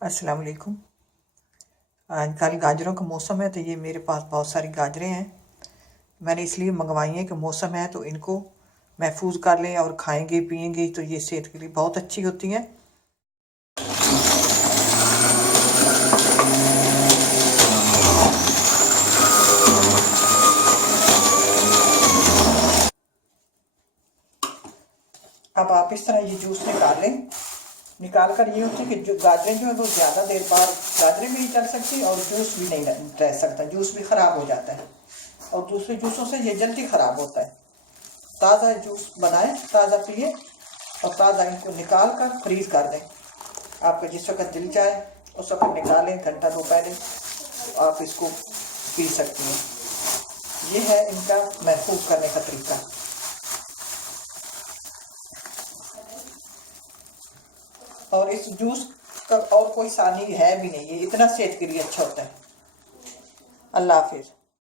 अस्सलाम वालेकुम। आजकल गाजरों का मौसम है तो ये मेरे पास बहुत सारी गाजरें हैं। मैंने इसलिए मंगवाई हैं कि मौसम है तो इनको महफूज कर लें और खाएंगे पिएंगे तो ये सेहत के लिए बहुत अच्छी होती हैं। अब आप इस तरह ये जूस निकाल लें। निकाल कर ये होती है कि जो गाजरें जो है वो ज़्यादा देर बाद गाजरें भी नहीं चल सकती और जूस भी नहीं रह सकता, जूस भी ख़राब हो जाता है और दूसरे जूसों से ये जल्दी ख़राब होता है। ताज़ा जूस बनाएं, ताज़ा पिए और ताज़ा इनको निकाल कर फ्रीज़ कर दें। आपका जिस वक्त दिल चाहे उस वक्त निकालें, घंटा दो पहले आप इसको पी सकती हैं। ये है इनका महफूज करने का तरीका। और इस जूस का और कोई सानी है भी नहीं, ये इतना सेहत के लिए अच्छा होता है। अल्लाह हाफिज़।